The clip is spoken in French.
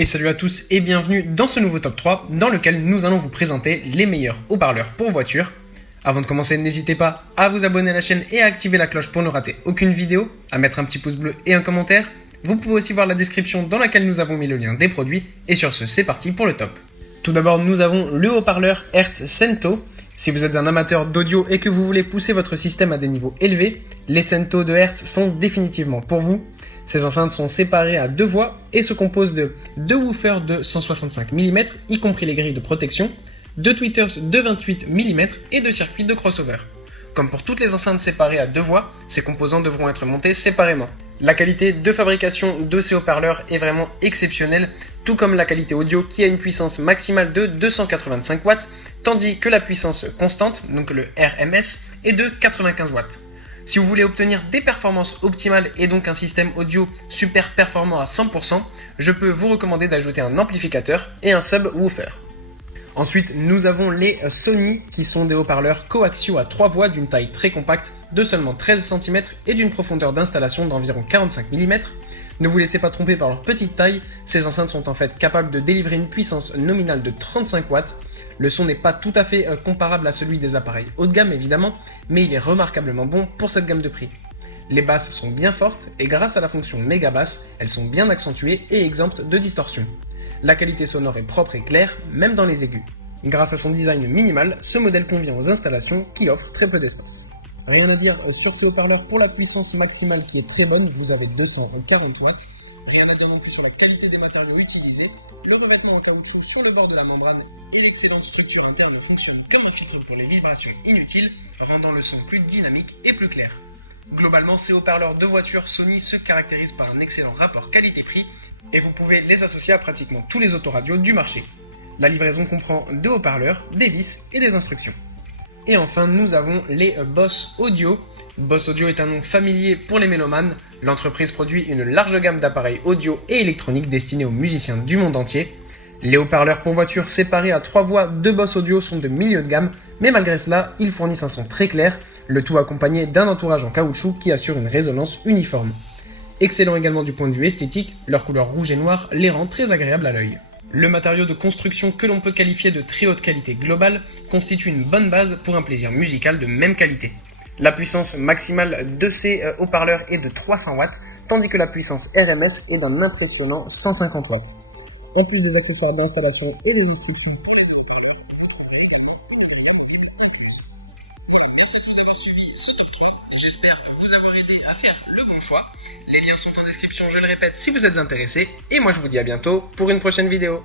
Et salut à tous et bienvenue dans ce nouveau top 3 dans lequel nous allons vous présenter les meilleurs haut-parleurs pour voiture. Avant de commencer, n'hésitez pas à vous abonner à la chaîne et à activer la cloche pour ne rater aucune vidéo, à mettre un petit pouce bleu et un commentaire. Vous pouvez aussi voir la description dans laquelle nous avons mis le lien des produits. Et sur ce, c'est parti pour le top. Tout d'abord, nous avons le haut-parleur Hertz Sento. Si vous êtes un amateur d'audio et que vous voulez pousser votre système à des niveaux élevés, les Sento de Hertz sont définitivement pour vous. Ces enceintes sont séparées à deux voies et se composent de deux woofers de 165 mm, y compris les grilles de protection, deux tweeters de 28 mm et deux circuits de crossover. Comme pour toutes les enceintes séparées à deux voies, ces composants devront être montés séparément. La qualité de fabrication de ces haut-parleurs est vraiment exceptionnelle, tout comme la qualité audio qui a une puissance maximale de 285 watts, tandis que la puissance constante, donc le RMS, est de 95 watts. Si vous voulez obtenir des performances optimales et donc un système audio super performant à 100%, je peux vous recommander d'ajouter un amplificateur et un subwoofer. Ensuite, nous avons les Sony qui sont des haut-parleurs coaxiaux à 3 voies d'une taille très compacte de seulement 13 cm et d'une profondeur d'installation d'environ 45 mm. Ne vous laissez pas tromper par leur petite taille, ces enceintes sont en fait capables de délivrer une puissance nominale de 35 watts. Le son n'est pas tout à fait comparable à celui des appareils haut de gamme évidemment, mais il est remarquablement bon pour cette gamme de prix. Les basses sont bien fortes et grâce à la fonction méga basse, elles sont bien accentuées et exemptes de distorsion. La qualité sonore est propre et claire, même dans les aigus. Grâce à son design minimal, ce modèle convient aux installations qui offrent très peu d'espace. Rien à dire sur ces haut-parleurs pour la puissance maximale qui est très bonne, vous avez 240 watts. Rien à dire non plus sur la qualité des matériaux utilisés, le revêtement en caoutchouc sur le bord de la membrane et l'excellente structure interne fonctionnent comme un filtre pour les vibrations inutiles, rendant le son plus dynamique et plus clair. Globalement, ces haut-parleurs de voiture Sony se caractérisent par un excellent rapport qualité-prix et vous pouvez les associer à pratiquement tous les autoradios du marché. La livraison comprend deux haut-parleurs, des vis et des instructions. Et enfin, nous avons les Boss Audio. Boss Audio est un nom familier pour les mélomanes. L'entreprise produit une large gamme d'appareils audio et électroniques destinés aux musiciens du monde entier. Les haut-parleurs pour voiture séparés à 3 voies de Boss Audio sont de milieu de gamme, mais malgré cela, ils fournissent un son très clair, le tout accompagné d'un entourage en caoutchouc qui assure une résonance uniforme. Excellent également du point de vue esthétique, leur couleur rouge et noire les rend très agréables à l'œil. Le matériau de construction que l'on peut qualifier de très haute qualité globale constitue une bonne base pour un plaisir musical de même qualité. La puissance maximale de ces haut-parleurs est de 300 watts, tandis que la puissance RMS est d'un impressionnant 150 watts. En plus des accessoires d'installation et des instructions pour les deux haut-parleurs, vous trouverez également une autre gamme audio incluse. Voilà, merci à tous d'avoir suivi ce top 3. J'espère vous avoir aidé à faire le bon choix. Les liens sont en description, je le répète, si vous êtes intéressés. Et moi je vous dis à bientôt pour une prochaine vidéo.